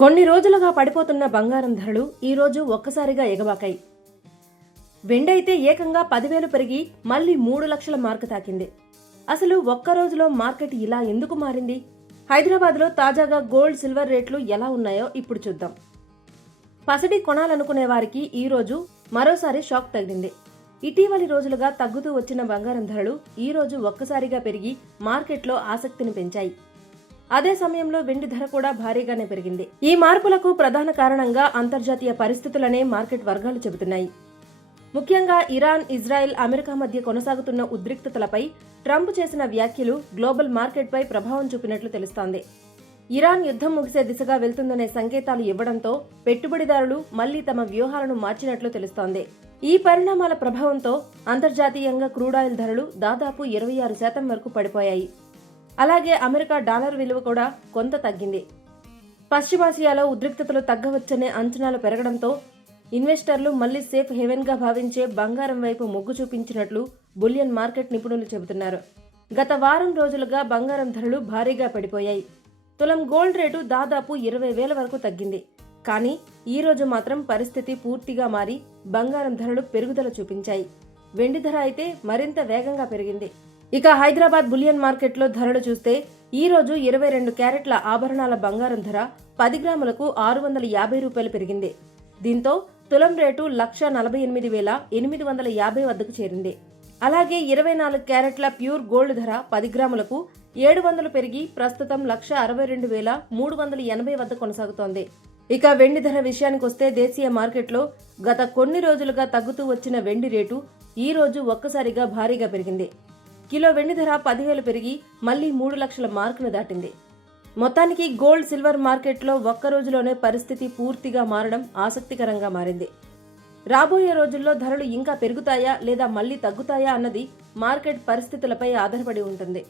కొన్ని రోజులుగా పడిపోతున్న బంగారం ధరలు ఈ రోజు ఒక్కసారిగా ఎగబాకాయి. వెండి అయితే ఏకంగా 10,000 పెరిగి మళ్లీ 3 లక్షల మార్కు తాకింది. అసలు ఒక్క రోజులో మార్కెట్ ఇలా ఎందుకు మారింది? హైదరాబాద్లో తాజాగా గోల్డ్ సిల్వర్ రేట్లు ఎలా ఉన్నాయో ఇప్పుడు చూద్దాం. పసిడి కొనాలనుకునే వారికి ఈ రోజు మరోసారి షాక్ తగిలింది. ఇటీవలి రోజులుగా తగ్గుతూ వచ్చిన బంగారం ధరలు ఈ రోజు ఒక్కసారిగా పెరిగి మార్కెట్లో ఆసక్తిని పెంచాయి. అదే సమయంలో వెండి ధర కూడా భారీగానే పెరిగింది. ఈ మార్పులకు ప్రధాన కారణంగా అంతర్జాతీయ పరిస్థితులనే మార్కెట్ వర్గాలు చెబుతున్నాయి. ముఖ్యంగా ఇరాన్, ఇజ్రాయెల్, అమెరికా మధ్య కొనసాగుతున్న ఉద్రిక్తతలపై ట్రంప్ చేసిన వ్యాఖ్యలు గ్లోబల్ మార్కెట్పై ప్రభావం చూపినట్లు తెలుస్తోంది. ఇరాన్ యుద్ధం ముగిసే దిశగా వెళ్తుందనే సంకేతాలు ఇవ్వడంతో పెట్టుబడిదారులు మళ్లీ తమ వ్యూహాలను మార్చినట్లు తెలుస్తోంది. ఈ పరిణామాల ప్రభావంతో అంతర్జాతీయంగా క్రూడాయిల్ ధరలు దాదాపు 26% వరకు పడిపోయాయి. అలాగే అమెరికా డాలర్ విలువ కూడా కొంత తగ్గింది. పశ్చిమాసియాలో ఉద్రిక్తతలు తగ్గవచ్చనే అంచనాలు పెరగడంతో ఇన్వెస్టర్లు మళ్లీ సేఫ్ హెవెన్గా భావించే బంగారం వైపు మొగ్గు చూపించినట్లు బులియన్ మార్కెట్ నిపుణులు చెబుతున్నారు. గత వారం రోజులుగా బంగారం ధరలు భారీగా పడిపోయాయి. తులం గోల్డ్ రేటు దాదాపు 20,000 వరకు తగ్గింది. కానీ ఈ రోజు మాత్రం పరిస్థితి పూర్తిగా మారి బంగారం ధరలు పెరుగుదల చూపించాయి. వెండి ధర అయితే మరింత వేగంగా పెరిగింది. ఇక హైదరాబాద్ బులియన్ మార్కెట్లో ధరలు చూస్తే ఈ రోజు 22 క్యారెట్ల ఆభరణాల బంగారం ధర 10 గ్రాములకు 650 రూపాయలు పెరిగింది. దీంతో తులం రేటు 1,48,850 వద్దకు చేరింది. అలాగే 24 క్యారెట్ల ప్యూర్ గోల్డ్ ధర 10 గ్రాములకు 700 పెరిగి ప్రస్తుతం 1,62,380 వద్ద కొనసాగుతోంది. ఇక వెండి ధర విషయానికొస్తే దేశీయ మార్కెట్లో గత కొన్ని రోజులుగా తగ్గుతూ వచ్చిన వెండి రేటు ఈ రోజు ఒక్కసారిగా భారీగా పెరిగింది. కిలో వెండి ధర 10,000 పెరిగి మళ్లీ 3 లక్షల మార్కును దాటింది. మొత్తానికి గోల్డ్ సిల్వర్ మార్కెట్లో ఒక్క రోజులోనే పరిస్థితి పూర్తిగా మారడం ఆసక్తికరంగా మారింది. రాబోయే రోజుల్లో ధరలు ఇంకా పెరుగుతాయా లేదా మళ్లీ తగ్గుతాయా అన్నది మార్కెట్ పరిస్థితులపై ఆధారపడి ఉంటుంది.